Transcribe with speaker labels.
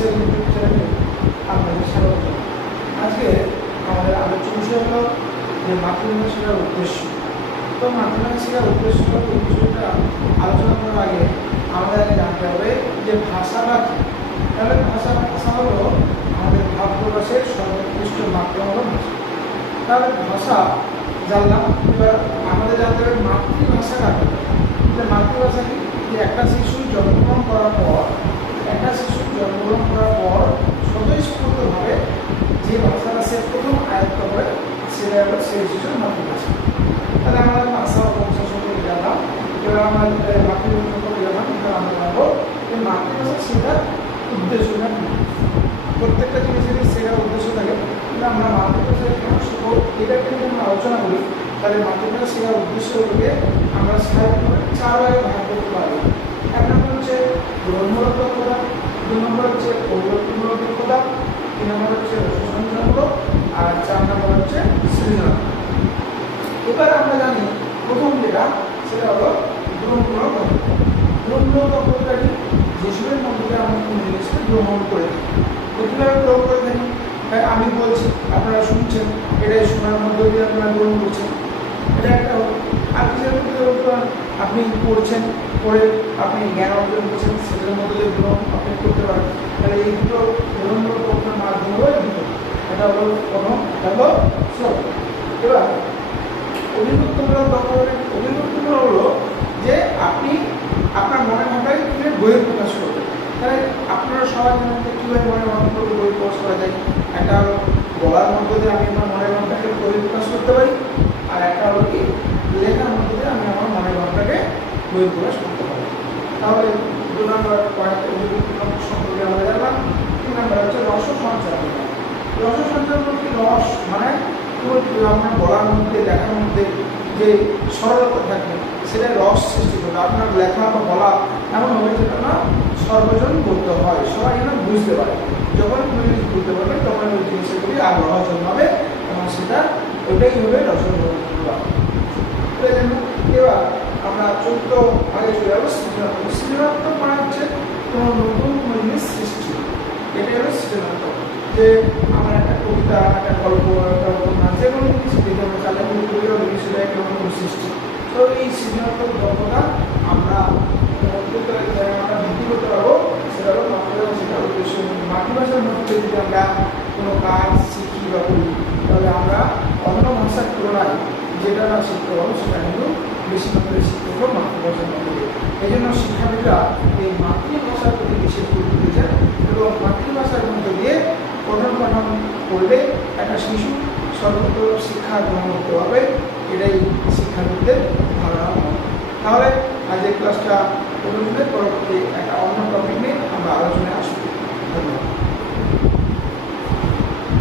Speaker 1: Official YouTube চ্যানেলে আপনাদের স্বাগত আজকে আমাদের আলোচ্য বিষয় হলো যে মাতৃভাষা শেখার উদ্দেশ্য তো মাতৃভাষা শেখার উদ্দেশ্য এই বিষয়টা আলোচনা করার আগে আমাদের জানতে হবে যে ভাষাটা কী তাহলে ভাষা ভাষা হলো আমাদের ভাব প্রকাশের সর্বোৎকৃষ্ট মাধ্যম হলো ভাষা তাহলে ভাষা জানলাম, এবার আমাদের জানতে হবে মাতৃভাষা কাকে মাতৃভাষা কি যে একটা শিশু জন্মগ্রহণ করার পর একটা শিশু জন্মগ্রহণ করার পর স্বতঃস্ফূর্তভাবে যে ভাষাটা সে প্রথম আয়ত্ত করে সেটা শিশুর মাতৃভাষা তাহলে আমরা ও বংশ সম্পর্কে জানলাম এবার আমরা মাতৃভাষা সম্পর্কে জানলাম এবার আমরা জানব যে মাতৃভাষা শেখার উদ্দেশ্যটা কী প্রত্যেকটা জিনিসেরই শেখার উদ্দেশ্য থাকে। কিন্তু আমরা মাতৃভাষা কেন শেখো এটাকে যদি আমরা আলোচনা করি তাহলে মাতৃভাষা শেখার উদ্দেশ্যকে আমরা সাধারণভাবে চার ভাগে করতে পারব এক নম্বর হচ্ছে গ্রহণমূলক দক্ষতা দুই নম্বর হচ্ছে পরিবর্তনমূলক দক্ষতা তিন নম্বর হচ্ছে রসসংখ্যামূলক আর চার নম্বর হচ্ছে সৃজনাত্মক এবার আমরা জানি প্রথম যেটা সেটা হলো গ্রহণমূলক দক্ষতা গ্রহণমূলক দক্ষতাটি যেসবের মধ্যে আমরা কোনো জিনিসকে গ্রহণ করে থাকি। কীভাবে গ্রহণ করে থাকি? হ্যাঁ, আমি বলছি আপনারা শুনছেন এটাই শোনার মধ্য দিয়ে আপনারা গ্রহণ করছেন। এটা একটা হলো। আর? আপনি পড়ছেন পড়ে আপনি জ্ঞান অর্জন করছেন সেটার মধ্যে দিয়ে গ্রহণ আপনি করতে পারেন তাহলে এই দুটো গ্রহণমূলক দক্ষতার মাধ্যম হলো এই দুটো এটা হলো প্রথম এটা হলো শ্লোক এবার অভিভূতমূলক দক্ষতা অভিভূতমূলক হলো যে আপনি আপনার মনে ভাবটাকে কীভাবে বইয়ে প্রকাশ করবেন। তাহলে আপনারা সবাই জানেন যে কীভাবে মনে ভাবটাকে বই প্রকাশ করা যায়। একটা হলো বলার মধ্য দিয়ে আমি আমার মনের ভাবটাকে বই প্রকাশ করতে পারি, আর একটা হলো কি, লেখার মধ্য দিয়ে আমি আমার মনের ভাবটাকে বই প্রকাশ করতে পারি। তাহলে দু নম্বর পয়েন্ট অভিভূতমূলক সম্পর্কে আমরা জানলাম, তিন নম্বর হচ্ছে রস সঞ্চার রস সঞ্চার বলতে রস মানে পুরো আপনার বলার মধ্যে, লেখার মধ্যে যে সরলতা থাকবে সেটা রস সৃষ্টি করবে আপনার লেখা বা বলা এমন হবে যেটা না সর্বজন করতে হয়। সবাই যেন বুঝতে পারে। যখন কোনো জিনিস বুঝতে পারবে, তখন ওই জিনিসের প্রতি আগ্রহ জন্মাবে এবং সেটা ওটাই হবে রসগোল্লা এবার আমরা চৌদ্দ আগে চলে যাব সৃজনাত্মক সৃজনাত্মক মানে হচ্ছে কোনো নতুন কোনো জিনিস সৃষ্টি এটাই হলো সৃজনাত্মক যে আমরা একটা কবিতা একটা গল্প একটা উপন্যাস যে কোনো জিনিস দিতে হবে তাহলে আমি কবি একটা নতুন সৃষ্টি তো এই সৃজনাত্মক দক্ষতা আমরা আমরা বৃদ্ধি করতে পারব সেটা হলো মাতৃভাষা শেখার উদ্দেশ্য মাতৃভাষার মধ্যে যদি আমরা কোনো কাজ শিখি বা করি তাহলে আমরা অন্য ভাষার তুলনায় যেটা না শিখতে পারব সেটা কিন্তু বেশি মাত্রায় শিখতে পারব মাতৃভাষার মধ্যে এই জন্য শিক্ষাবিদরা এই মাতৃভাষার প্রতি বেশি গুরুত্ব দিয়েছেন এবং মাতৃভাষার মধ্যে দিয়ে পঠন পাঠন করলে একটা শিশু সর্বত্র শিক্ষা গ্রহণ করতে হবে। এটাই শিক্ষার্থীদের ধারণা। তাহলে আজকের ক্লাসটা পরবর্তী